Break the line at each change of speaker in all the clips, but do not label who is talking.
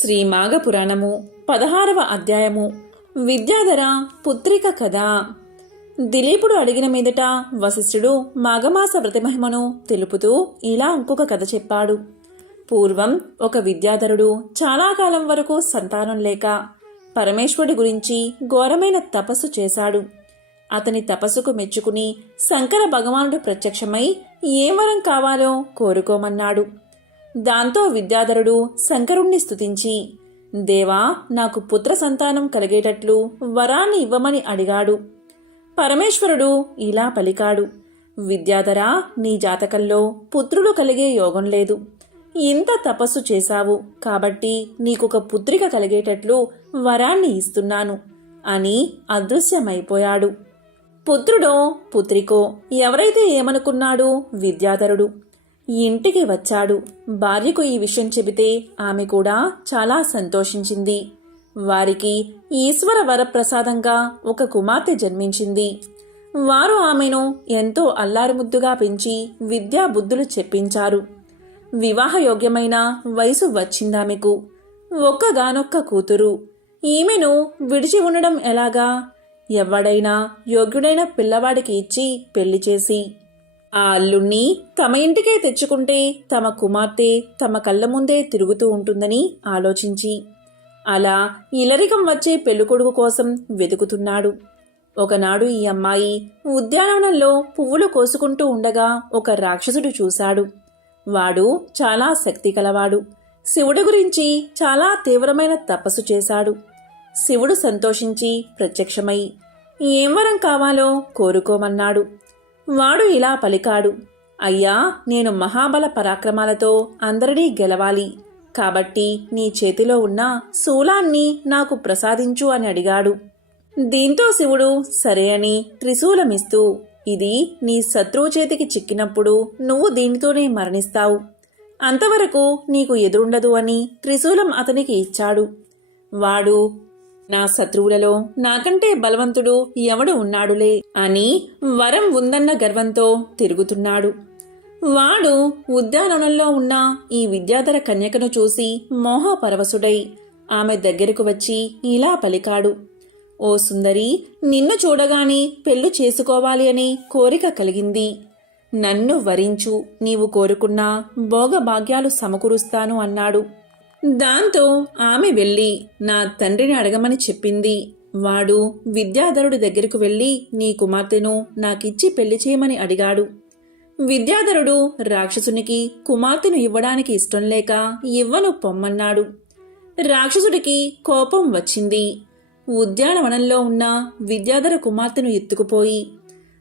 శ్రీ మాఘపురాణము పదహారవ అధ్యాయము విద్యాధర పుత్రిక కథ. దిలీపుడు అడిగిన మీదట వశిష్ఠుడు మాఘమాస వ్రతమహిమను తెలుపుతూ ఇలా ఇంకొక కథ చెప్పాడు. పూర్వం ఒక విద్యాధరుడు చాలా కాలం వరకు సంతానం లేక పరమేశ్వరుడి గురించి ఘోరమైన తపస్సు చేశాడు. అతని తపస్సుకు మెచ్చుకుని శంకర భగవానుడు ప్రత్యక్షమై ఏ వరం కావాలో కోరుకోమన్నాడు. దాంతో విద్యాధరుడు శంకరుణ్ణి స్తుతించి దేవా నాకు పుత్ర సంతానం కలిగేటట్లు వరాన్ని ఇవ్వమని అడిగాడు. పరమేశ్వరుడు ఇలా పలికాడు విద్యాధర నీ జాతకంలో పుత్రులు కలిగే యోగం లేదు. ఇంత తపస్సు చేశావు కాబట్టి నీకొక పుత్రిక కలిగేటట్లు వరాన్ని ఇస్తున్నాను అని అదృశ్యమైపోయాడు. పుత్రుడో పుత్రికో ఎవరైతే ఏమనుకున్నాడు విద్యాధరుడు. ఇంటికి వచ్చాడు. భార్యకు ఈ విషయం చెబితే ఆమె కూడా చాలా సంతోషించింది. వారికి ఈశ్వర వరప్రసాదంగా ఒక కుమార్తె జన్మించింది. వారు ఆమెను ఎంతో అల్లారుముద్దుగా పెంచి విద్యా బుద్ధులు చెప్పించారు. వివాహయోగ్యమైన వయసు వచ్చిందామెకు. ఒక్కగానొక్క కూతురు. ఈమెను విడిచి ఉండడం ఎలాగా? ఎవడైనా యోగ్యుడైన పిల్లవాడికి ఇచ్చి పెళ్ళి చేసి ఆ అల్లుణ్ణి తమ ఇంటికే తెచ్చుకుంటే తమ కుమార్తె తమ కళ్ళ ముందే తిరుగుతూ ఉంటుందని ఆలోచించి అలా ఇలరికం వచ్చే పెళ్ళికొడుకు కోసం వెతుకుతున్నాడు. ఒకనాడు ఈ అమ్మాయి ఉద్యానవనంలో పువ్వులు కోసుకుంటూ ఉండగా ఒక రాక్షసుడు చూశాడు. వాడు చాలా శక్తి కలవాడు. శివుడు గురించి చాలా తీవ్రమైన తపస్సు చేశాడు. శివుడు సంతోషించి ప్రత్యక్షమై ఏం వరం కావాలో కోరుకోమన్నాడు. వాడు ఇలా పలికాడు అయ్యా నేను మహాబల పరాక్రమాలతో అందరినీ గెలవాలి. కాబట్టి నీ చేతిలో ఉన్న శూలాన్ని నాకు ప్రసాదించు అని అడిగాడు. దీంతో శివుడు సరే అని త్రిశూలమిస్తూ ఇది నీ శత్రువు చేతికి చిక్కినప్పుడు నువ్వు దీనితోనే మరణిస్తావు. అంతవరకు నీకు ఎదురుండదు అని త్రిశూలం అతనికి ఇచ్చాడు. వాడు నా శత్రువులలో నాకంటే బలవంతుడు ఎవడు ఉన్నాడులే అని వరం ఉందన్న గర్వంతో తిరుగుతున్నాడు. వాడు ఉద్యానవనంలో ఉన్న ఈ విద్యాధర కన్యకను చూసి మోహపరవశుడై ఆమె దగ్గరకు వచ్చి ఇలా పలికాడు. ఓ సుందరి నిన్ను చూడగానే పెళ్ళి చేసుకోవాలి అని కోరిక కలిగింది. నన్ను వరించు నీవు కోరుకున్న భోగభాగ్యాలు సమకూరుస్తాను అన్నాడు. దాంతో ఆమె వెళ్ళి నా తండ్రిని అడగమని చెప్పింది. వాడు విద్యాధరుడి దగ్గరకు వెళ్ళి నీ కుమార్తెను నాకిచ్చి పెళ్ళి చేయమని అడిగాడు. విద్యాధరుడు రాక్షసునికి కుమార్తెను ఇవ్వడానికి ఇష్టం లేక ఇవ్వను పొమ్మన్నాడు. రాక్షసుడికి కోపం వచ్చింది. ఉద్యానవనంలో ఉన్న విద్యాధర కుమార్తెను ఎత్తుకుపోయి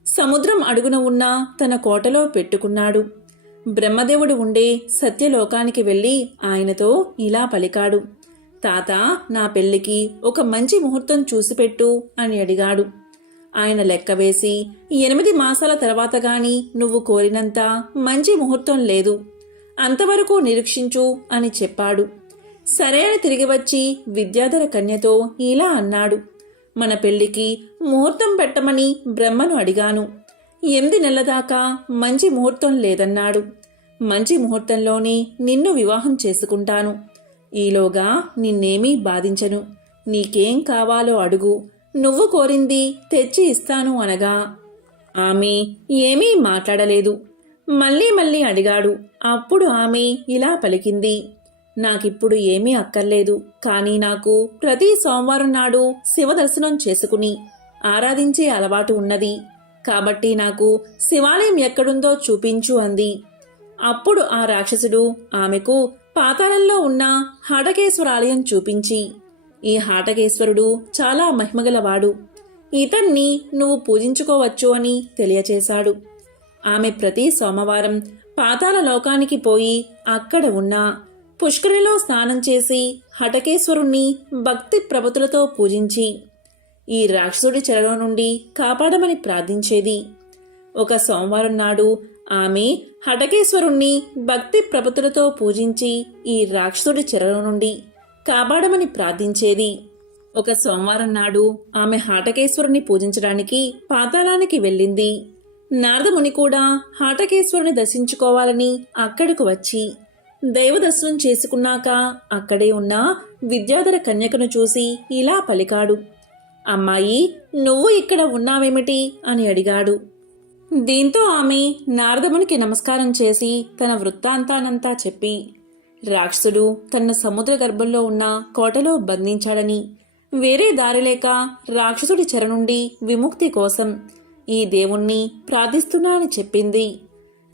సముద్రం అడుగున ఉన్న తన కోటలో పెట్టుకున్నాడు. బ్రహ్మదేవుడు ఉండే సత్యలోకానికి వెళ్ళి ఆయనతో ఇలా పలికాడు. తాత నా పెళ్ళికి ఒక మంచి ముహూర్తం చూసిపెట్టు అని అడిగాడు. ఆయన లెక్క వేసి ఎనిమిది మాసాల తర్వాత గాని నువ్వు కోరినంత మంచి ముహూర్తం లేదు. అంతవరకు నిరీక్షించు అని చెప్పాడు. సరే అని తిరిగి వచ్చి విద్యాధర కన్యతో ఇలా అన్నాడు. మన పెళ్ళికి ముహూర్తం పెట్టమని బ్రహ్మను అడిగాను. ఎనిమిది నెలల దాకా మంచి ముహూర్తం లేదన్నాడు. మంచి ముహూర్తంలోనే నిన్ను వివాహం చేసుకుంటాను. ఈలోగా నిన్నేమీ బాధించను. నీకేం కావాలో అడుగు. నువ్వు కోరింది తెచ్చి ఇస్తాను అనగా ఆమె ఏమీ మాట్లాడలేదు. మళ్ళీ మళ్ళీ అడిగాడు. అప్పుడు ఆమె ఇలా పలికింది. నాకిప్పుడు ఏమీ అక్కర్లేదు. కానీ నాకు ప్రతి సోమవారం నాడు శివదర్శనం చేసుకుని ఆరాధించే అలవాటు ఉన్నది. కాబట్టి నాకు శివాలయం ఎక్కడుందో చూపించు అంది. అప్పుడు ఆ రాక్షసుడు ఆమెకు పాతాళంలో ఉన్న హాటకేశ్వరాలయం చూపించి ఈ హాటకేశ్వరుడు చాలా మహిమగలవాడు. ఇతన్ని నువ్వు పూజించుకోవచ్చు అని తెలియచేశాడు. ఆమె ప్రతి సోమవారం పాతాళ లోకానికి పోయి అక్కడ ఉన్న పుష్కరిలో స్నానం చేసి హటకేశ్వరుణ్ణి భక్తి ప్రభుతులతో పూజించి ఈ రాక్షసుడి చెరలో నుండి కాపాడమని ప్రార్థించేది. ఒక సోమవారం నాడు ఆమె హటకేశ్వరుణ్ణి భక్తి ప్రపతులతో పూజించి ఈ రాక్షసుడి చెరలో నుండి కాపాడమని ప్రార్థించేది. ఒక సోమవారం నాడు ఆమె హాటకేశ్వరుని పూజించడానికి పాతాళానికి వెళ్ళింది. నారదముని కూడా హాటకేశ్వరుని దర్శించుకోవాలని అక్కడకు వచ్చి దైవదర్శనం చేసుకున్నాక అక్కడే ఉన్న విద్యాధర కన్యకను చూసి ఇలా పలికాడు. అమ్మాయి నువ్వు ఇక్కడ ఉన్నావేమిటి? అని అడిగాడు. దీంతో ఆమె నారదమునికి నమస్కారం చేసి తన వృత్తాంతానంతా చెప్పి రాక్షసుడు తన సముద్ర గర్భంలో ఉన్న కోటలో బంధించాడని. వేరే దారి లేక రాక్షసుడి చెర నుండి విముక్తి కోసం ఈ దేవుణ్ణి ప్రార్థిస్తున్నా అని చెప్పింది.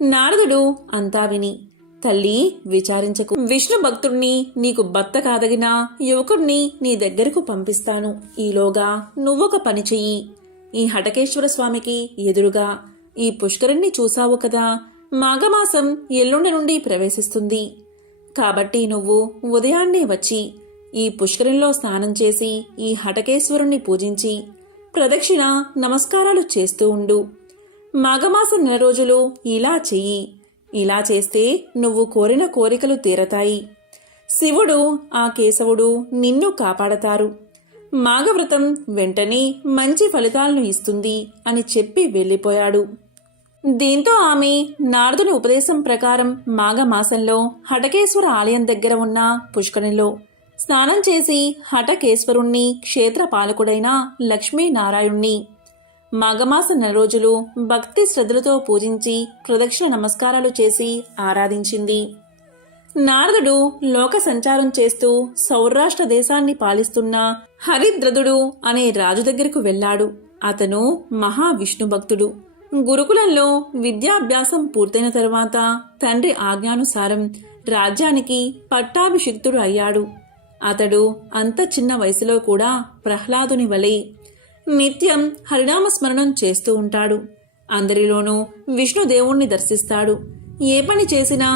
నారదుడు అంతా విని తల్లి విచారించకు. విష్ణు భక్తుణ్ణి నీకు భర్త కాదగిన యువకుణ్ణి నీ దగ్గరకు పంపిస్తాను. ఈలోగా నువ్వొక పని చెయ్యి. ఈ హటకేశ్వర స్వామికి ఎదురుగా ఈ పుష్కరుణ్ణి చూసావు కదా మాఘమాసం ఎల్లుండి నుండి ప్రవేశిస్తుంది. కాబట్టి నువ్వు ఉదయాన్నే వచ్చి ఈ పుష్కరంలో స్నానం చేసి ఈ హటకేశ్వరుణ్ణి పూజించి ప్రదక్షిణ నమస్కారాలు చేస్తూ ఉండు. మాఘమాసం నెల రోజులు ఇలా చెయ్యి. ఇలా చేస్తే నువ్వు కోరిన కోరికలు తీరతాయి. శివుడు ఆ కేశవుడు నిన్ను కాపాడతారు. మాఘవ్రతం వెంటనే మంచి ఫలితాలను ఇస్తుంది అని చెప్పి వెళ్ళిపోయాడు. దీంతో ఆమె నారదుని ఉపదేశం ప్రకారం మాఘమాసంలో హటకేశ్వర ఆలయం దగ్గర ఉన్న పుష్కరిలో స్నానం చేసి హటకేశ్వరుణ్ణి క్షేత్రపాలకుడైన లక్ష్మీనారాయణ్ణి మాఘమాస నెల రోజులు భక్తి శ్రద్ధలతో పూజించి ప్రదక్షిణ నమస్కారాలు చేసి ఆరాధించింది. నారదుడు లోక సంచారం చేస్తూ సౌరాష్ట్ర దేశాన్ని పాలిస్తున్న హరిద్రదుడు అనే రాజు దగ్గరకు వెళ్ళాడు. అతను మహావిష్ణు భక్తుడు. గురుకులంలో విద్యాభ్యాసం పూర్తయిన తరువాత తండ్రి ఆజ్ఞానుసారం రాజ్యానికి పట్టాభిషిక్తుడు అయ్యాడు. అతడు అంత చిన్న వయసులో కూడా ప్రహ్లాదుని వలె నిత్యం హరినామస్మరణం చేస్తూ ఉంటాడు. అందరిలోనూ విష్ణుదేవుణ్ణి దర్శిస్తాడు. ఏ పని చేసినా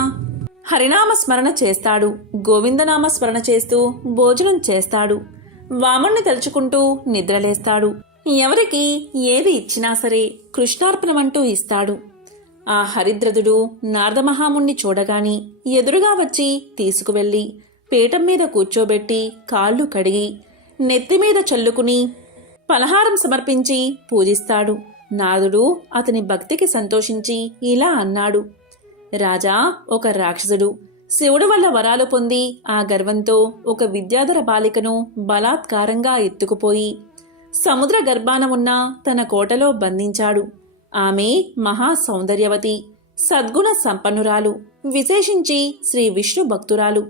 హరినామ స్మరణ చేస్తాడు. గోవిందనామ స్మరణ చేస్తూ భోజనం చేస్తాడు. వామణ్ణి తలుచుకుంటూ నిద్రలేస్తాడు. ఎవరికి ఏది ఇచ్చినా సరే కృష్ణార్పణమంటూ ఇస్తాడు. ఆ హరిద్రదుడు నారదమహాముణ్ణి చూడగాని ఎదురుగా వచ్చి తీసుకువెళ్ళి పీఠం మీద కూర్చోబెట్టి కాళ్ళు కడిగి నెత్తిమీద చల్లుకుని పలహారం సమర్పించి పూజిస్తాడు. నారదుడు అతని భక్తికి సంతోషించి ఇలా అన్నాడు. రాజా ఒక రాక్షసుడు. శివుడు వల్ల వరాలు పొంది ఆ గర్వంతో ఒక విద్యాధర బాలికను బలాత్కారంగా ఎత్తుకుపోయి సముద్ర గర్భాన ఉన్న తన కోటలో బంధించాడు. ఆమె మహా సౌందర్యవతి సద్గుణ సంపన్నురాలు విశేషించి శ్రీ విష్ణు భక్తురాలు.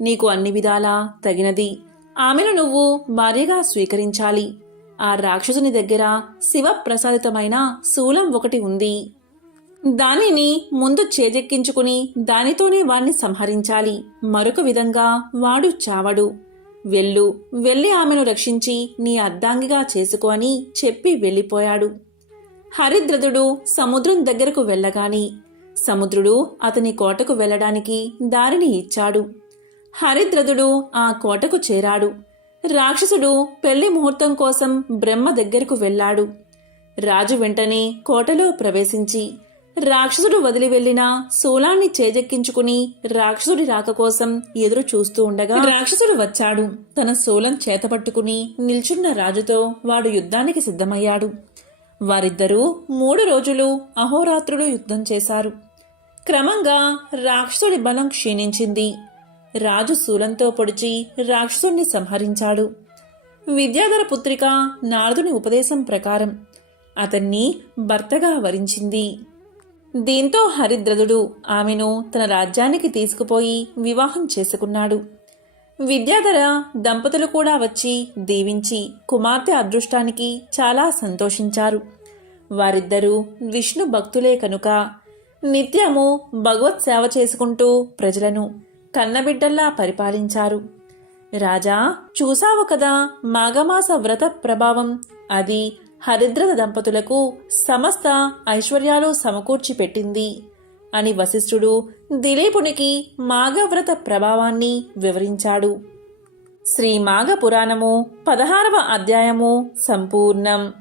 నీకు అన్ని విధాలా తగినది. ఆమెను నువ్వు భార్యగా స్వీకరించాలి. ఆ రాక్షసుని దగ్గర శివప్రసాదితమైన శూలం ఒకటి ఉంది. దానిని ముందు చేజెక్కించుకుని దానితోనే వాణ్ణి సంహరించాలి. మరొక విధంగా వాడు చావడు. వెళ్ళు వెళ్ళి ఆమెను రక్షించి నీ అర్ధాంగిగా చేసుకో అని చెప్పి వెళ్ళిపోయాడు. హరిద్రదుడు సముద్రం దగ్గరకు వెళ్ళగాని సముద్రుడు అతని కోటకు వెళ్ళడానికి దారిని ఇచ్చాడు. హరిద్రదుడు ఆ కోటకు చేరాడు. రాక్షసుడు పెళ్ళి ముహూర్తం కోసం బ్రహ్మ దగ్గరకు వెళ్ళాడు. రాజు వెంటనే కోటలో ప్రవేశించి రాక్షసుడు వదిలి వెళ్ళిన శూలాన్ని చేజెక్కించుకుని రాక్షసుడి రాక కోసం ఎదురు చూస్తూ ఉండగా రాక్షసుడు వచ్చాడు. తన శూలం చేతపట్టుకుని నిల్చున్న రాజుతో వాడు యుద్ధానికి సిద్ధమయ్యాడు. వారిద్దరూ మూడు రోజులు అహోరాత్రులు యుద్ధం చేశారు. క్రమంగా రాక్షసుడి బలం క్షీణించింది. రాజు శూలంతో పొడిచి రాక్షసుణ్ణి సంహరించాడు. విద్యాధర పుత్రిక నారదుని ఉపదేశం ప్రకారం అతన్ని భర్తగా వరించింది. దీంతో హరిద్రదుడు ఆమెను తన రాజ్యానికి తీసుకుపోయి వివాహం చేసుకున్నాడు. విద్యాధర దంపతులు కూడా వచ్చి దీవించి కుమార్తె అదృష్టానికి చాలా సంతోషించారు. వారిద్దరూ విష్ణు భక్తులే కనుక నిత్యము భగవత్ సేవ చేసుకుంటూ ప్రజలను కన్నబిడ్డల్లా పరిపాలించారు. రాజా చూశావు కదా మాఘమాస వ్రత ప్రభావం? అది హరిద్రత దంపతులకు సమస్త ఐశ్వర్యాలు సమకూర్చి పెట్టింది. అని వశిష్ఠుడు దిలీపునికి మాఘవ్రత ప్రభావాన్ని వివరించాడు. శ్రీ మాఘ పురాణము పదహారవ అధ్యాయము సంపూర్ణం.